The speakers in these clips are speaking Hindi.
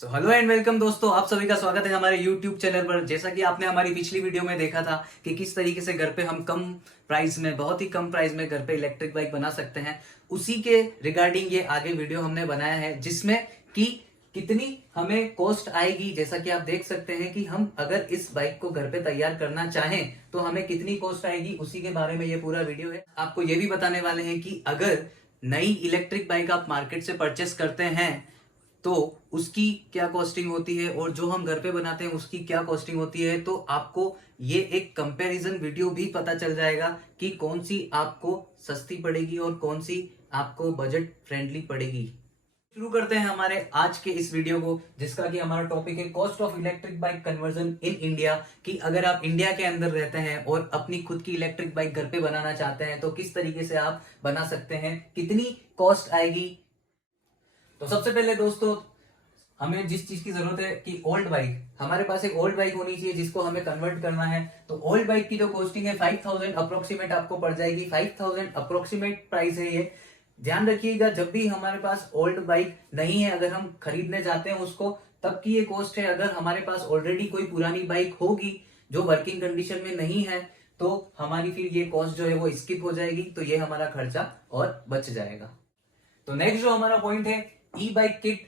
हेलो एंड वेलकम दोस्तों, आप सभी का स्वागत है हमारे YouTube चैनल पर। जैसा कि आपने हमारी पिछली वीडियो में देखा था कि किस तरीके से घर पे हम कम प्राइस में, बहुत ही कम प्राइस में घर पे इलेक्ट्रिक बाइक बना सकते हैं, उसी के रिगार्डिंग ये आगे वीडियो हमने बनाया है, जिसमें कि कितनी हमें कॉस्ट आएगी। जैसा कि आप देख सकते हैं कि हम अगर इस बाइक को घर पे तैयार करना चाहें तो हमें कितनी कॉस्ट आएगी, उसी के बारे में ये पूरा वीडियो है। आपको ये भी बताने वाले हैं कि अगर नई इलेक्ट्रिक बाइक आप मार्केट से परचेस करते हैं तो उसकी क्या कॉस्टिंग होती है और जो हम घर पे बनाते हैं उसकी क्या कॉस्टिंग होती है। तो आपको ये एक कंपैरिजन वीडियो भी पता चल जाएगा कि कौन सी आपको सस्ती पड़ेगी और कौन सी आपको बजट फ्रेंडली पड़ेगी। शुरू करते हैं हमारे आज के इस वीडियो को, जिसका कि हमारा टॉपिक है cost of electric bike conversion in India. कि अगर आप इंडिया के अंदर रहते हैं और अपनी खुद की इलेक्ट्रिक बाइक घर पे बनाना चाहते हैं तो किस तरीके से आप बना सकते हैं, कितनी कॉस्ट आएगी। तो सबसे पहले दोस्तों, हमें जिस चीज की जरूरत है कि ओल्ड बाइक, हमारे पास एक ओल्ड बाइक होनी चाहिए जिसको हमें कन्वर्ट करना है। तो ओल्ड बाइक की जो कॉस्टिंग है 5000 अप्रोक्सीमेट आपको पड़ जाएगी। 5000 अप्रोक्सीमेट प्राइस है ये। ध्यान रखिएगा, जब भी हमारे पास ओल्ड बाइक नहीं है, अगर हम खरीदने जाते हैं उसको, तब की ये कॉस्ट है। अगर हमारे पास ऑलरेडी कोई पुरानी बाइक होगी जो वर्किंग कंडीशन में नहीं है तो हमारी फिर ये कॉस्ट जो है वो स्किप हो जाएगी, तो ये हमारा खर्चा और बच जाएगा। तो नेक्स्ट जो हमारा पॉइंट है, ई बाइक किट।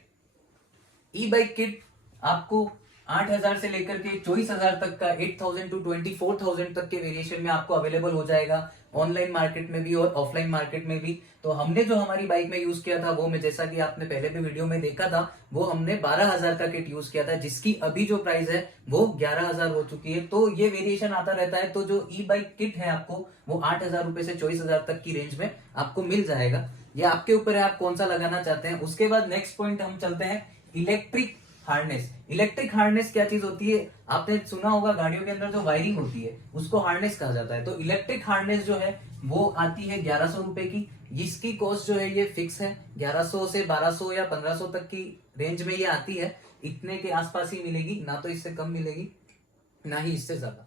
ई बाइक किट आपको 8000 से लेकर के 24000 तक का, 8000 टू 24000 तक के वेरिएशन में आपको अवेलेबल हो जाएगा, ऑनलाइन मार्केट में भी और ऑफलाइन मार्केट में भी। तो हमने जो हमारी बाइक में यूज किया था वो, में जैसा कि आपने पहले भी वीडियो में देखा था, वो हमने 12000 का किट यूज किया था, जिसकी अभी जो प्राइस है वो 11000 हो चुकी है। तो ये वेरिएशन आता रहता है। तो जो ई बाइक किट है आपको वो 8000 रुपए से 24000 तक की रेंज में आपको मिल जाएगा। ये आपके ऊपर है, आप कौन सा लगाना चाहते हैं। उसके बाद नेक्स्ट पॉइंट हम चलते हैं, इलेक्ट्रिक हार्नेस। इलेक्ट्रिक हार्नेस क्या चीज होती है, आपने सुना होगा गाड़ियों के अंदर जो वायरिंग होती है उसको हार्नेस कहा जाता है। तो इलेक्ट्रिक हार्नेस जो है वो आती है 1100 रुपए की। इसकी कॉस्ट जो है ये फिक्स है, 1100 से 1200 या 1500 तक की रेंज में ये आती है। इतने के आसपास ही मिलेगी, ना तो इससे कम मिलेगी ना ही इससे ज्यादा।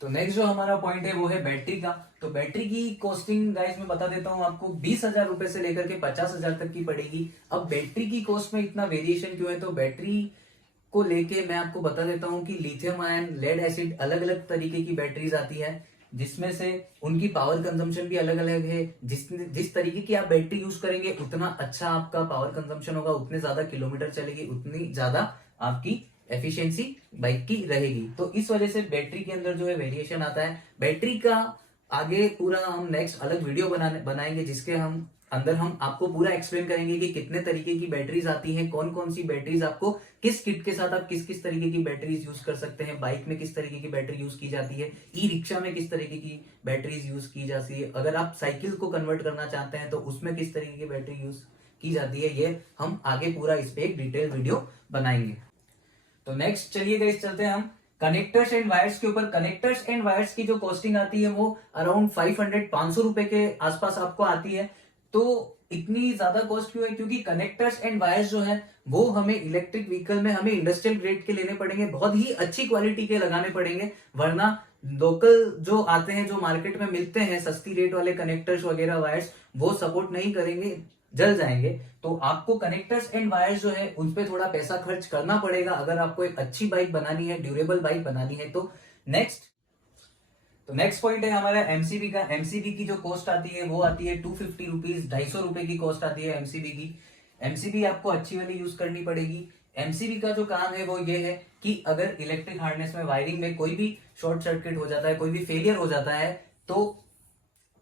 तो नेक्स्ट जो हमारा पॉइंट है वो है बैटरी का। तो बैटरी की कॉस्टिंग गाइस मैं बता देता हूं आपको, 20000 रुपए से लेकर के 50000 तक की पड़ेगी। अब बैटरी की कॉस्ट में इतना वेरिएशन क्यों है, तो बैटरी को लेके मैं आपको बता देता हूं कि लिथियम आयन, लेड एसिड, अलग अलग तरीके की बैटरीज आती है, जिसमें से उनकी पावर कंजम्पशन भी अलग अलग है। जिस तरीके की आप बैटरी यूज करेंगे उतना अच्छा आपका पावर कंजम्पशन होगा, उतने ज्यादा किलोमीटर चलेगी, उतनी ज्यादा आपकी एफिशिएंसी बाइक की रहेगी। तो इस वजह से बैटरी के अंदर जो है वेरिएशन आता है। बैटरी का आगे पूरा हम नेक्स्ट अलग वीडियो बनाएंगे, जिसके हम अंदर हम आपको पूरा एक्सप्लेन करेंगे कि कितने तरीके की बैटरीज आती हैं, कौन कौन सी बैटरीज आपको किस किट के साथ आप किस किस तरीके की बैटरीज यूज कर सकते हैं, बाइक में किस तरीके की बैटरी यूज की जाती है, ई रिक्शा में किस तरीके की बैटरीज यूज की जाती है, अगर आप साइकिल को कन्वर्ट करना चाहते हैं तो उसमें किस तरीके की बैटरी यूज की जाती है। ये हम आगे पूरा इस पे एक डिटेल वीडियो बनाएंगे। तो नेक्स्ट चलिए गाइस, चलते हैं हम कनेक्टर्स एंड वायर्स के ऊपर। कनेक्टर्स एंड वायर्स की जो कॉस्टिंग आती है वो अराउंड 500 रुपए के आसपास आपको आती है। तो इतनी ज्यादा कॉस्ट क्यों है, क्योंकि कनेक्टर्स एंड वायर्स जो है वो हमें इलेक्ट्रिक व्हीकल में हमें इंडस्ट्रियल ग्रेड के लेने पड़ेंगे, बहुत ही अच्छी क्वालिटी के लगाने पड़ेंगे। वरना लोकल जो आते हैं, जो मार्केट में मिलते हैं सस्ती रेट वाले कनेक्टर्स वगैरह वायर्स, वो सपोर्ट नहीं करेंगे, जल जाएंगे। तो आपको कनेक्टर्स एंड वायर्स जो है उन पे थोड़ा पैसा खर्च करना पड़ेगा अगर आपको एक अच्छी बाइक बनानी है, ड्यूरेबल बाइक बनानी है। तो नेक्स्ट पॉइंट है हमारा एमसीबी का। एमसीबी की जो कॉस्ट आती है वो आती है 250 रुपीज, 250 रुपए की कॉस्ट आती है एमसीबी की। एमसीबी आपको अच्छी वाली यूज करनी पड़ेगी। एमसीबी का जो काम है वो ये है कि अगर इलेक्ट्रिक हार्नेस में, वायरिंग में कोई भी शॉर्ट सर्किट हो जाता है, कोई भी फेलियर हो जाता है, तो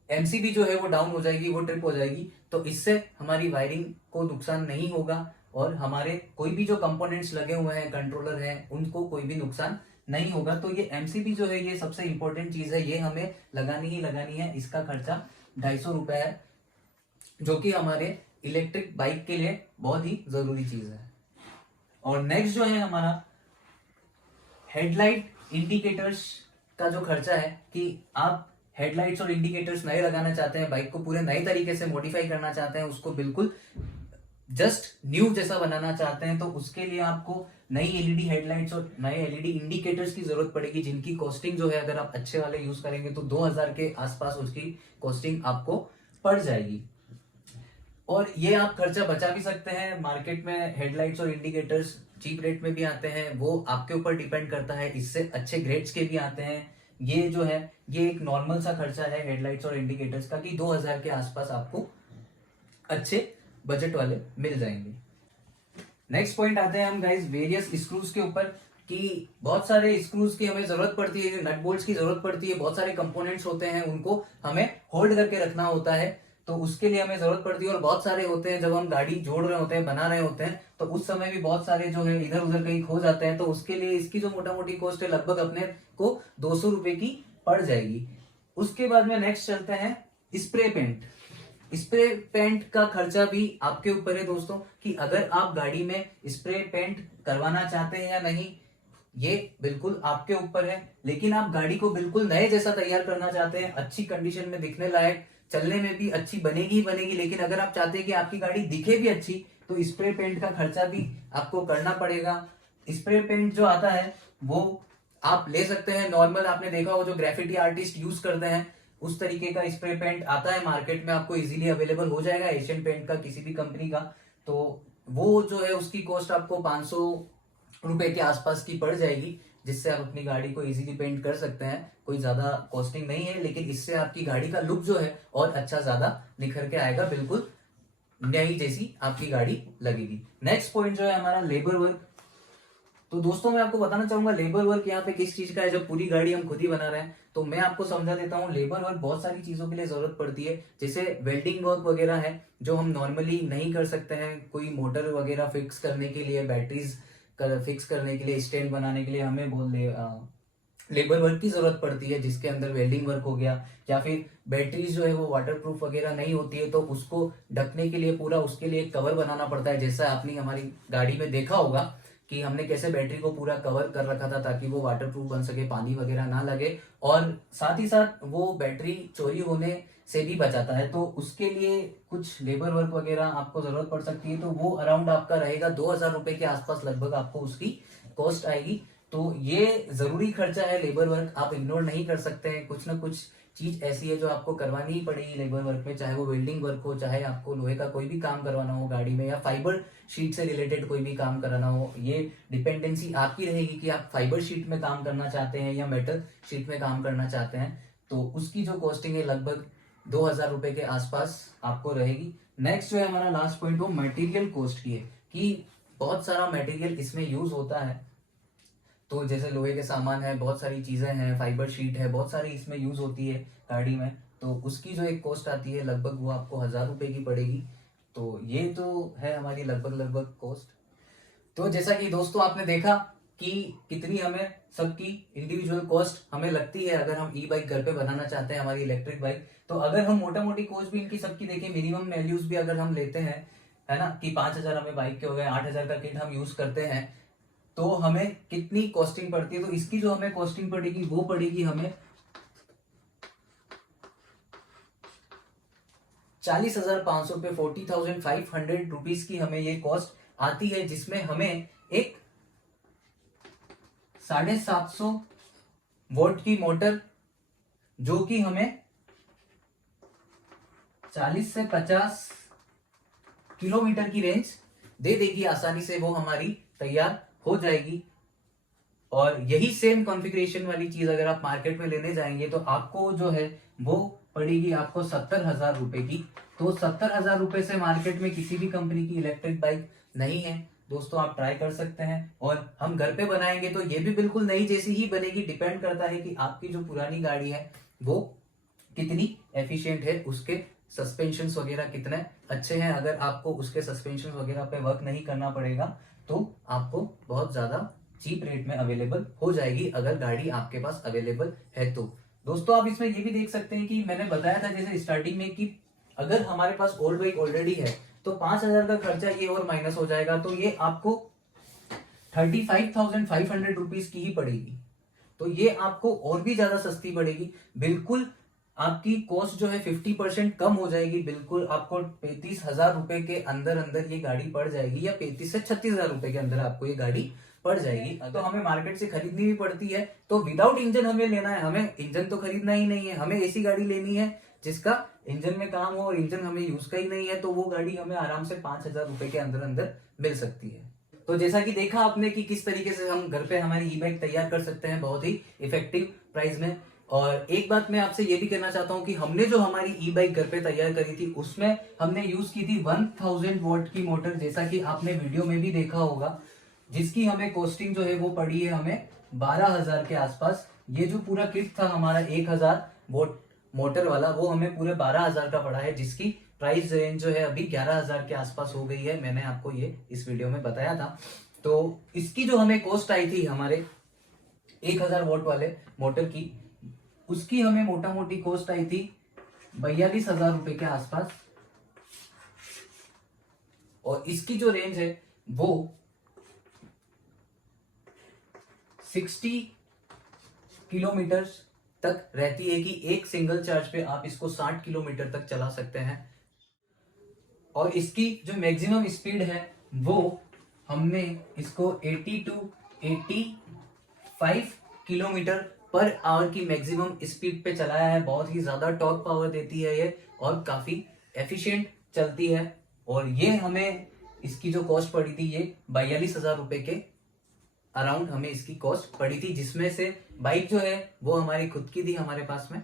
एमसीबी जो है वो डाउन हो जाएगी, वो ट्रिप हो जाएगी। तो इससे हमारी वायरिंग को नुकसान नहीं होगा और हमारे कोई भी जो कंपोनेंट्स लगे हुए हैं, कंट्रोलर हैं, उनको कोई भी नुकसान नहीं होगा। तो ये एमसीबी जो है ये सबसे इंपॉर्टेंट चीज है, ये हमें लगानी ही लगानी है। इसका खर्चा 250 रुपए है, जो कि हमारे इलेक्ट्रिक बाइक के लिए बहुत ही जरूरी चीज है। और नेक्स्ट जो है हमारा हेडलाइट इंडिकेटर्स का जो खर्चा है, कि आप हेडलाइट्स और इंडिकेटर्स नए लगाना चाहते हैं, बाइक को पूरे नए तरीके से मॉडिफाई करना चाहते हैं, उसको बिल्कुल जस्ट न्यू जैसा बनाना चाहते हैं, तो उसके लिए आपको नई एलईडी हेडलाइट्स और नए एलईडी इंडिकेटर्स की जरूरत पड़ेगी, जिनकी कॉस्टिंग जो है अगर आप अच्छे वाले यूज करेंगे तो 2000 के आसपास उसकी कॉस्टिंग आपको पड़ जाएगी। और ये आप खर्चा बचा भी सकते हैं। मार्केट में हेडलाइट्स और इंडिकेटर्स चीप रेट में भी आते हैं, वो आपके ऊपर डिपेंड करता है। इससे अच्छे ग्रेड्स के भी आते हैं। ये जो है ये एक नॉर्मल सा खर्चा है हेडलाइट्स और इंडिकेटर्स का, कि 2000 के आसपास आपको अच्छे बजट वाले मिल जाएंगे। नेक्स्ट पॉइंट आते हैं हम गाइस वेरियस स्क्रूज के ऊपर, कि बहुत सारे स्क्रूज की हमें जरूरत पड़ती है, नट बोल्ट्स की जरूरत पड़ती है, बहुत सारे कंपोनेंट्स होते हैं, उनको हमें होल्ड करके रखना होता है, तो उसके लिए हमें जरूरत पड़ती है। और बहुत सारे होते हैं जब हम गाड़ी जोड़ रहे होते हैं, बना रहे होते हैं, तो उस समय भी बहुत सारे जो है इधर उधर कहीं खो जाते हैं, तो उसके लिए इसकी जो मोटा मोटी कॉस्ट है लगभग अपने को 200 रुपए की पड़ जाएगी। उसके बाद में नेक्स्ट चलते हैं स्प्रे पेंट। स्प्रे पेंट का खर्चा भी आपके ऊपर है दोस्तों, कि अगर आप गाड़ी में स्प्रे पेंट करवाना चाहते हैं या नहीं, ये बिल्कुल आपके ऊपर है। लेकिन आप गाड़ी को बिल्कुल नए जैसा तैयार करना चाहते हैं, अच्छी कंडीशन में दिखने लायक, चलने में भी अच्छी बनेगी ही बनेगी, लेकिन अगर आप चाहते हैं कि आपकी गाड़ी दिखे भी अच्छी, तो स्प्रे पेंट का खर्चा भी आपको करना पड़ेगा। स्प्रे पेंट जो आता है वो आप ले सकते हैं नॉर्मल, आपने देखा हो जो ग्राफिटी आर्टिस्ट यूज करते हैं, उस तरीके का स्प्रे पेंट आता है मार्केट में, आपको इजीली अवेलेबल हो जाएगा एशियन पेंट का, किसी भी कंपनी का। तो वो जो है उसकी कॉस्ट आपको 500 रुपए के आसपास की पड़ जाएगी, जिससे आप अपनी गाड़ी को इजीली पेंट कर सकते हैं। कोई ज्यादा कॉस्टिंग नहीं है, लेकिन इससे आपकी गाड़ी का लुक जो है और अच्छा ज्यादा निखर के आएगा, बिल्कुल नई जैसी आपकी गाड़ी लगेगी। नेक्स्ट पॉइंट जो है हमारा लेबर वर्क। तो दोस्तों मैं आपको बताना चाहूंगा लेबर वर्क यहाँ पे किस चीज का है। जब पूरी गाड़ी हम खुद ही बना रहे हैं, तो मैं आपको समझा देता हूँ। लेबर वर्क बहुत सारी चीजों के लिए जरूरत पड़ती है, जैसे वेल्डिंग वर्क वगैरह है, जो हम नॉर्मली नहीं कर सकते हैं। कोई मोटर वगैरह फिक्स करने के लिए, बैटरीज फिक्स करने के लिए, स्टैंड बनाने के लिए हमें लेबर वर्क की जरूरत पड़ती है, जिसके अंदर वेल्डिंग वर्क हो गया। या फिर बैटरीज जो है वो वाटरप्रूफ वगैरह नहीं होती है, तो उसको ढकने के लिए पूरा उसके लिए एक कवर बनाना पड़ता है। जैसा आपने हमारी गाड़ी में देखा होगा कि हमने कैसे बैटरी को पूरा कवर कर रखा था, ताकि वो वाटरप्रूफ बन सके, पानी वगैरह ना लगे, और साथ ही साथ वो बैटरी चोरी होने से भी बचाता है। तो उसके लिए कुछ लेबर वर्क वगैरह आपको जरूरत पड़ सकती है, तो वो अराउंड आपका रहेगा 2000 रुपए के आसपास लगभग आपको उसकी कॉस्ट आएगी। तो ये जरूरी खर्चा है लेबर वर्क, आप इग्नोर नहीं कर सकते हैं। कुछ ना कुछ चीज ऐसी है जो आपको करवानी ही पड़ेगी लेबर वर्क में, चाहे वो वेल्डिंग वर्क हो, चाहे आपको लोहे का कोई भी काम करवाना हो गाड़ी में, या फाइबर शीट से रिलेटेड कोई भी काम कराना हो। ये डिपेंडेंसी आपकी रहेगी कि आप फाइबर शीट में काम करना चाहते हैं या मेटल शीट में काम करना चाहते हैं। तो उसकी जो कॉस्टिंग है लगभग 2000 रुपए के आसपास आपको रहेगी। नेक्स्ट जो है हमारा लास्ट पॉइंट वो मटेरियल कॉस्ट की है, कि बहुत सारा मटेरियल इसमें यूज होता है। तो जैसे लोहे के सामान है, बहुत सारी चीजें हैं, फाइबर शीट है, बहुत सारी इसमें यूज होती है गाड़ी में। तो उसकी जो एक कॉस्ट आती है लगभग वो आपको 1000 रुपए की पड़ेगी। तो ये तो है हमारी लगभग कॉस्ट। तो जैसा कि दोस्तों आपने देखा कि कितनी हमें सबकी इंडिविजुअल कॉस्ट हमें लगती है अगर हम ई बाइक घर पे बनाना चाहते हैं, हमारी इलेक्ट्रिक बाइक। तो अगर हम मोटा मोटी कॉस्ट भी इनकी सबकी देखें, मिनिमम वैल्यूज भी अगर हम लेते हैं, है ना, कि 5000 हमें बाइक के हो गए, 8000 का किट हम यूज करते हैं, तो हमें कितनी कॉस्टिंग पड़ती है। तो इसकी जो हमें कॉस्टिंग पड़ेगी वो पड़ेगी हमें 40,500 रुपए, 40,500 रुपीज की हमें ये कॉस्ट आती है, जिसमें हमें एक 750 वोल्ट की मोटर, जो कि हमें 40 से 50 किलोमीटर की रेंज दे देगी आसानी से, वो हमारी तैयार हो जाएगी। और यही सेम कॉन्फ़िगरेशन वाली चीज अगर आप मार्केट में लेने जाएंगे, तो आपको जो है वो पड़ेगी आपको 70,000 रुपए की। तो 70,000 रुपए से मार्केट में किसी भी कंपनी की इलेक्ट्रिक बाइक नहीं है दोस्तों, आप ट्राई कर सकते हैं। और हम घर पे बनाएंगे तो ये भी बिल्कुल नई जैसी ही बनेगी। डिपेंड करता है कि आपकी जो पुरानी गाड़ी है वो कितनी एफिशिएंट है, उसके सस्पेंशन वगैरह कितने अच्छे हैं। अगर आपको उसके सस्पेंशन वगैरह पे वर्क नहीं करना पड़ेगा, तो आपको बहुत ज्यादा चीप रेट में अवेलेबल हो जाएगी, अगर गाड़ी आपके पास अवेलेबल है तो। दोस्तों आप इसमें ये भी देख सकते हैं कि मैंने बताया था जैसे स्टार्टिंग में कि अगर हमारे पास ओल्ड बाइक ऑलरेडी है, तो 5000 का खर्चा ये और माइनस हो जाएगा, तो ये आपको 35,500 रुपीज की ही पड़ेगी। तो ये आपको और भी ज्यादा सस्ती पड़ेगी। बिल्कुल आपकी कॉस्ट जो है 50% कम हो जाएगी। बिल्कुल आपको 35,000 रुपए के अंदर अंदर ये गाड़ी पड़ जाएगी, या 35 से 36,000 रुपए के अंदर आपको ये गाड़ी पड़ जाएगी। तो हमें मार्केट से खरीदनी भी पड़ती है, तो विदाउट इंजन हमें लेना है, हमें इंजन तो खरीदना ही नहीं है, हमें ऐसी गाड़ी लेनी है जिसका इंजन में काम हो, और इंजन हमें यूज का ही नहीं है, तो वो गाड़ी हमें आराम से 5,000 रुपए के अंदर अंदर मिल सकती है। तो जैसा कि देखा आपने कि किस तरीके से हम घर पे हमारी ई बाइक तैयार कर सकते हैं बहुत ही इफेक्टिव प्राइस में। और एक बात मैं आपसे ये भी कहना चाहता हूँ कि हमने जो हमारी ई बाइक घर पे तैयार करी थी उसमें हमने यूज की थी 1000 वॉट की मोटर, जैसा कि आपने वीडियो में भी देखा होगा, जिसकी हमें कॉस्टिंग जो है वो पड़ी है हमें 12,000 के आसपास। ये जो पूरा किट था हमारा 1000 वोट मोटर वाला, वो हमें पूरे 12,000 का पड़ा है, जिसकी प्राइस रेंज जो है अभी 11,000 के आसपास हो गई है। मैंने आपको ये इस वीडियो में बताया था। तो इसकी जो हमें कॉस्ट आई थी हमारे 1000 वोट वाले मोटर की, उसकी हमें मोटा मोटी कॉस्ट आई थी 42,000 रुपए के आसपास। और इसकी जो रेंज है वो 60 किलोमीटर तक रहती है, कि एक सिंगल चार्ज पे आप इसको 60 किलोमीटर तक चला सकते हैं। और इसकी जो मैक्सिमम स्पीड है वो हमने इसको 80 टू 85 किलोमीटर पर आवर की मैक्सिमम स्पीड पे चलाया है। बहुत ही ज्यादा टॉर्क पावर देती है ये और काफी एफिशिएंट चलती है। और ये हमें इसकी जो कॉस्ट पड़ी थी ये 42,000 रुपए के अराउंड हमें इसकी कॉस्ट पड़ी थी, जिसमें से बाइक जो है वो हमारी खुद की थी हमारे पास में।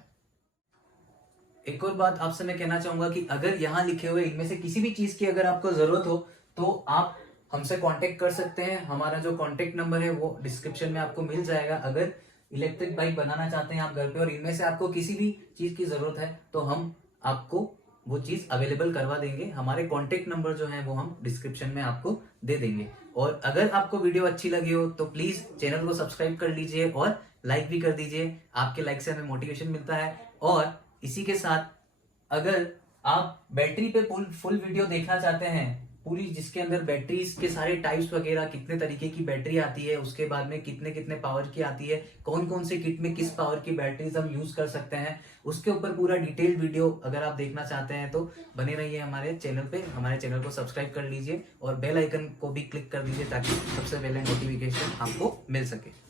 एक और बात आपसे मैं कहना चाहूंगा कि अगर यहाँ लिखे हुए इनमें से किसी भी चीज की अगर आपको जरूरत हो तो आप हमसे कांटेक्ट कर सकते हैं। हमारा जो कांटेक्ट नंबर है वो डिस्क्रिप्शन में आपको मिल जाएगा। अगर इलेक्ट्रिक बाइक बनाना चाहते हैं आप घर पे और इनमें से आपको किसी भी चीज की जरूरत है तो हम आपको वो चीज अवेलेबल करवा देंगे। हमारे कांटेक्ट नंबर जो है वो हम डिस्क्रिप्शन में आपको दे देंगे। और अगर आपको वीडियो अच्छी लगी हो तो प्लीज चैनल को सब्सक्राइब कर लीजिए और लाइक भी कर दीजिए। आपके लाइक से हमें मोटिवेशन मिलता है। और इसी के साथ अगर आप बैटरी पे फुल वीडियो देखना चाहते हैं पूरी, जिसके अंदर बैटरीज के सारे टाइप्स वगैरह, कितने तरीके की बैटरी आती है, उसके बाद में कितने कितने पावर की आती है, कौन कौन से किट में किस पावर की बैटरीज हम यूज कर सकते हैं, उसके ऊपर पूरा डिटेल्ड वीडियो अगर आप देखना चाहते हैं तो बने रहिए हमारे चैनल पे। हमारे चैनल को सब्सक्राइब कर लीजिए और बेल आइकन को भी क्लिक कर दीजिए ताकि सबसे पहले नोटिफिकेशन आपको मिल सके।